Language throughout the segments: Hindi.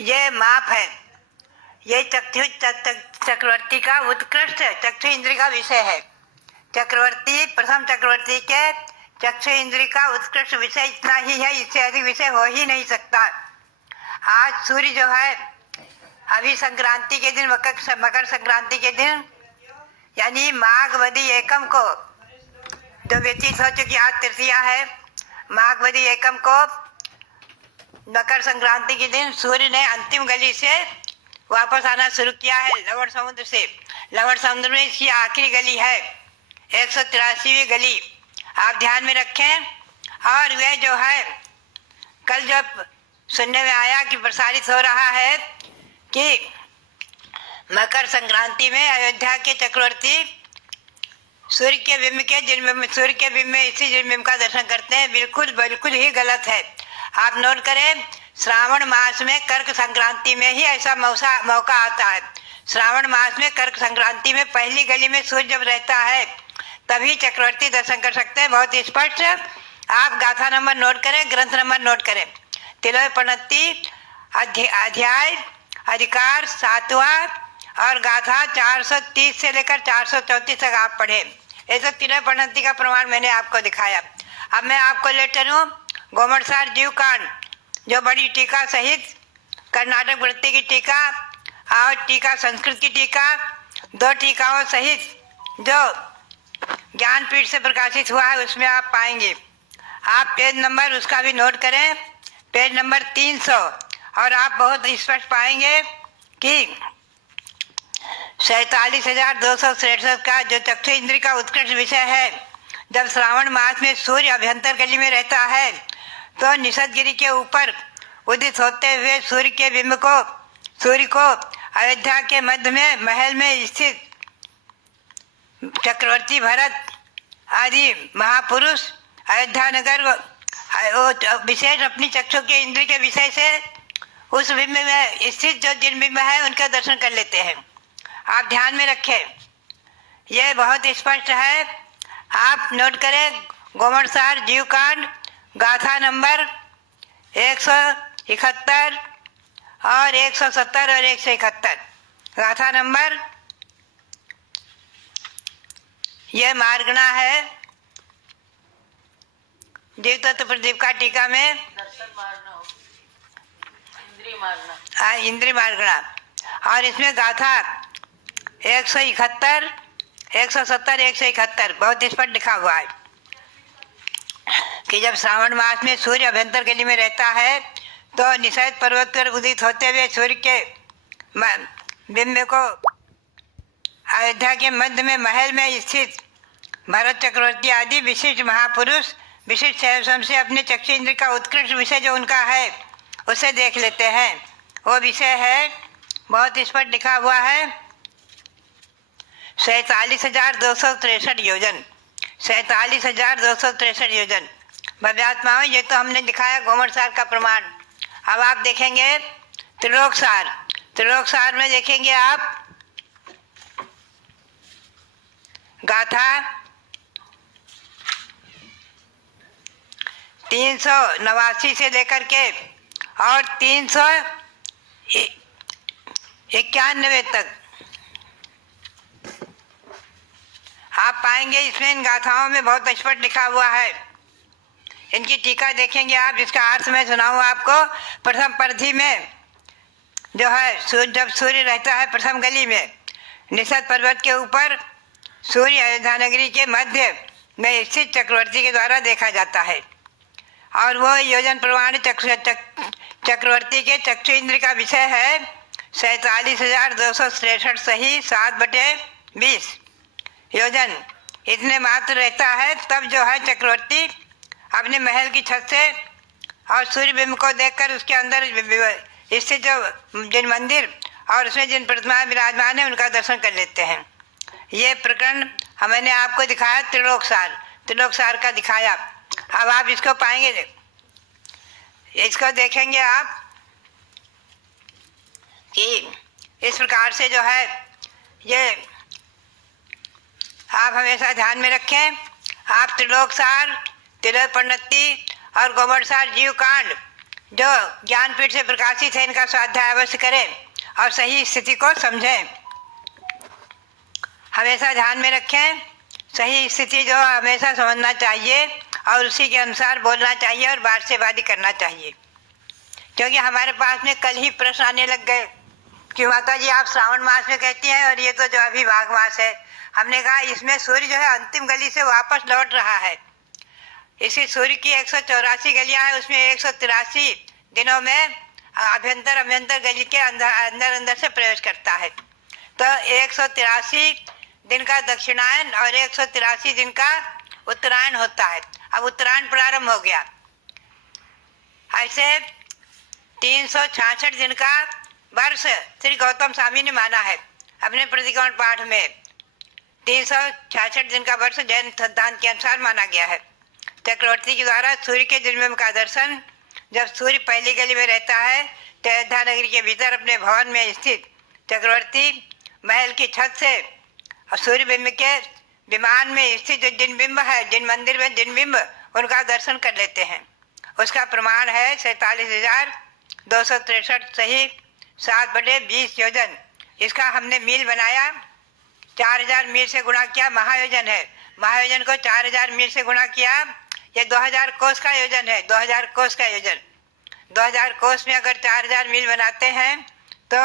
ये माप है। ये चक्रवर्ती का उत्कृष्ट चक्षु इंद्रिय का विषय है। प्रथम चक्रवर्ती के चक्षु इंद्रिय का उत्कृष्ट विषय इतना ही है, इससे अधिक विषय हो ही नहीं सकता। आज सूर्य जो है अभी संक्रांति के दिन, मकर संक्रांति के दिन यानी माघवदी एकम को जो व्यतीत हो चुकी, आज तृतीया है, माघवदी एकम को मकर संक्रांति के दिन सूर्य ने अंतिम गली से वापस आना शुरू किया है, लवण समुद्र से। लवण समुद्र में इसकी आखिरी गली है, 183वीं गली, आप ध्यान में रखें। और वह जो है कल जब सुनने में आया कि प्रसारित हो रहा है कि मकर संक्रांति में अयोध्या के चक्रवर्ती सूर्य के बिंब में इसी बिंब का दर्शन करते हैं, बिल्कुल ही गलत है। आप नोट करें, श्रावण मास में कर्क संक्रांति में ही ऐसा मौका आता है। श्रावण मास में कर्क संक्रांति में पहली गली में सूर्य जब रहता है तभी चक्रवर्ती दर्शन कर सकते हैं, बहुत स्पष्ट। आप गाथा नंबर नोट करें, ग्रंथ नंबर नोट करें, तिलय प्रणति अध्याय अधिकार 7वां और गाथा 430 से लेकर 434 तक आप पढ़े। ये तो तिलय प्रणति का प्रमाण मैंने आपको दिखाया। अब मैं आपको लेटर हूँ गोमड़सार जीवकांड, जो बड़ी टीका सहित कर्नाटक वृत्ति की टीका और टीका संस्कृत की टीका, 2 टीकाओं सहित जो ज्ञानपीठ से प्रकाशित हुआ है उसमें आप पाएंगे। आप पेज नंबर उसका भी नोट करें, पेज नंबर 300, और आप बहुत स्पष्ट पाएंगे कि 47,263 का जो चक्षु इंद्रिय का उत्कृष्ट विषय है, जब श्रावण मास में सूर्य अभ्यंतर गली में रहता है तो निषदगिरी के ऊपर उदित होते हुए सूर्य को अयोध्या के मध्य में महल में स्थित चक्रवर्ती भरत आदि महापुरुष अयोध्या नगर विशेष अपनी चक्षु के इंद्रिय के विषय से उस बिंब में स्थित जो जिन बिंब है उनका दर्शन कर लेते हैं। आप ध्यान में रखें, यह बहुत स्पष्ट है। आप नोट करें गोमड़सार जीवकांड गाथा नंबर 171 और 170 और 171, गाथा नंबर, यह मार्गणा है जीव तत्व प्रदीप का टीका में इंद्री मार्गणा, और इसमें गाथा 171, 170, 171 बहुत स्पष्ट लिखा हुआ है कि जब श्रावण मास में सूर्य अभ्यंतर गली में रहता है तो निषद पर्वत पर उदित होते हुए सूर्य के बिंब को अयोध्या के मध्य में महल में स्थित भरत चक्रवर्ती आदि विशिष्ट महापुरुष विशिष्ट शैव से अपने चक्षु इंद्र का उत्कृष्ट विषय जो उनका है उसे देख लेते हैं। वो विषय है, बहुत स्पष्ट लिखा हुआ है, 47,263 योजन, 47,263 योजन। भव्यात्माओं, ये तो हमने दिखाया गोमड़सार का प्रमाण। अब आप देखेंगे त्रिलोकसार में देखेंगे आप गाथा 389 से लेकर के और 391 तक आप पाएंगे। इसमें इन गाथाओं में बहुत स्पष्ट लिखा हुआ है। इनकी टीका देखेंगे आप, जिसका अर्थ मैं सुनाऊँ आपको। प्रथम परिधि में जो है जब सूर्य रहता है प्रथम गली में निषद पर्वत के ऊपर, सूर्य अयोध्या नगरी के मध्य में स्थित चक्रवर्ती के द्वारा देखा जाता है, और वो योजन प्रमाण चक्रवर्ती के चक्षु इंद्र का विषय है 47,263 सही 7/20 योजन। इतने मात्र रहता है, तब जो है चक्रवर्ती अपने महल की छत से और सूर्य बिंब को देखकर उसके अंदर स्थित जो जिन मंदिर और उसमें जिन प्रतिमाएं विराजमान है उनका दर्शन कर लेते हैं। ये प्रकरण मैंने आपको दिखाया, त्रिलोकसार का दिखाया। अब आप इसको पाएंगे, इसको देखेंगे आप कि इस प्रकार से जो है ये आप हमेशा ध्यान में रखें। आप त्रिलोकसार, तिलय प्रणति और गोमड़सार जीवकांड जो ज्ञानपीठ से प्रकाशित है इनका स्वाध्याय अवश्य करें और सही स्थिति को समझें। हमेशा ध्यान में रखें, सही स्थिति जो हमेशा समझना चाहिए और उसी के अनुसार बोलना चाहिए और बातचीत करना चाहिए। क्योंकि हमारे पास में कल ही प्रश्न आने लग गए कि माता जी आप श्रावण मास में कहती हैं और ये तो जो अभी माघ मास है। हमने कहा इसमें सूर्य जो है अंतिम गली से वापस लौट रहा है। इसी सूर्य की 184 गलियां हैं, उसमें 183 दिनों में अभ्यंतर गली के अंदर से प्रवेश करता है। तो 183 दिन का दक्षिणायन और 183 दिन का उत्तरायण होता है। अब उत्तरायण प्रारंभ हो गया। ऐसे 366 दिन का वर्ष श्री गौतम स्वामी ने माना है अपने प्रतिक्रमण पाठ में। 366 दिन का वर्ष जैन सिद्धांत के अनुसार माना गया है। चक्रवर्ती के द्वारा सूर्य के जन्म का दर्शन जब सूर्य पहली गली में रहता है तो अयोध्या नगरी के भीतर अपने भवन में स्थित चक्रवर्ती महल की छत से सूर्य बिंब के विमान में स्थित जो जिन बिंब है, जिन मंदिर में जिन बिंब, उनका दर्शन कर लेते हैं। उसका प्रमाण है 47,263 सही 7/20 योजन। इसका हमने मील बनाया, 4000 मील से गुणा किया, महायोजन है। महायोजन को 4000 मील से गुणा किया, ये 2000 कोस का योजन है। 2000 कोस का योजन, 2000 कोस में अगर 4000 मील बनाते हैं तो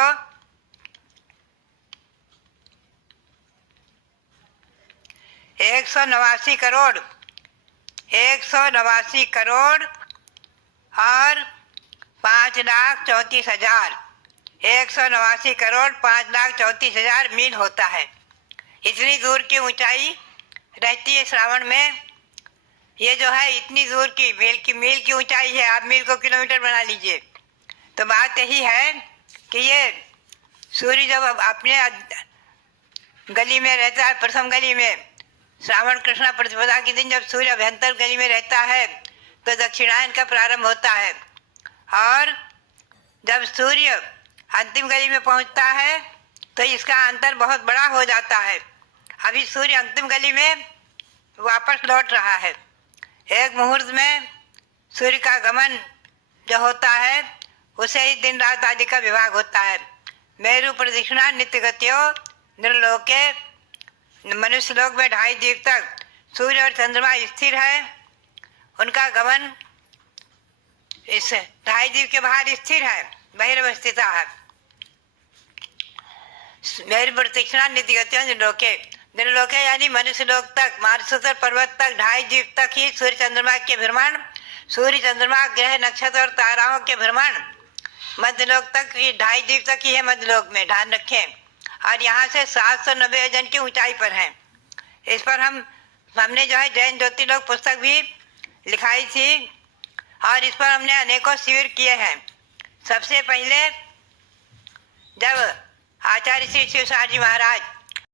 189 करोड़ और 5,34,000 189 करोड़ 5,34,000 मील होता है। इतनी दूर की ऊंचाई रहती है श्रावण में। ये जो है इतनी दूर की मील की ऊंचाई है। आप मील को किलोमीटर बना लीजिए। तो बात यही है कि ये सूर्य जब अपने गली में रहता है, प्रथम गली में, श्रावण कृष्णा प्रतिपदा के दिन जब सूर्य अभ्यंतर गली में रहता है तो दक्षिणायन का प्रारंभ होता है। और जब सूर्य अंतिम गली में पहुंचता है तो इसका अंतर बहुत बड़ा हो जाता है। अभी सूर्य अंतिम गली में वापस लौट रहा है। एक मुहूर्त में सूर्य का गमन जो होता है उसे ही दिन रात आदि का विभाग होता है। मेरु प्रदक्षिणा नित्य गतियो निर्लोके, मनुष्य लोक में 2.5 द्वीप तक सूर्य और चंद्रमा स्थिर है। उनका गमन इस 2.5 द्वीप के बाहर स्थिर है, बहिर्वस्थित है। मेरु प्रदक्षिणा नित्य गतियो निर्लोके यानी मनुष्य लोक तक, मानसरोवर पर्वत तक, 2.5 द्वीप तक ही सूर्य चंद्रमा के भ्रमण, सूर्य चंद्रमा ग्रह नक्षत्र और ताराओं के भ्रमण मध्यलोक तक, 2.5 द्वीप तक ही है मध्यलोक में, ध्यान रखें। और यहाँ से 790 योजन की ऊंचाई पर है। इस पर हमने जो है जैन ज्योतिर्लोक पुस्तक भी लिखाई थी और इस पर हमने अनेकों शिविर किए हैं। सबसे पहले जब आचार्य श्री शिवसार जी महाराज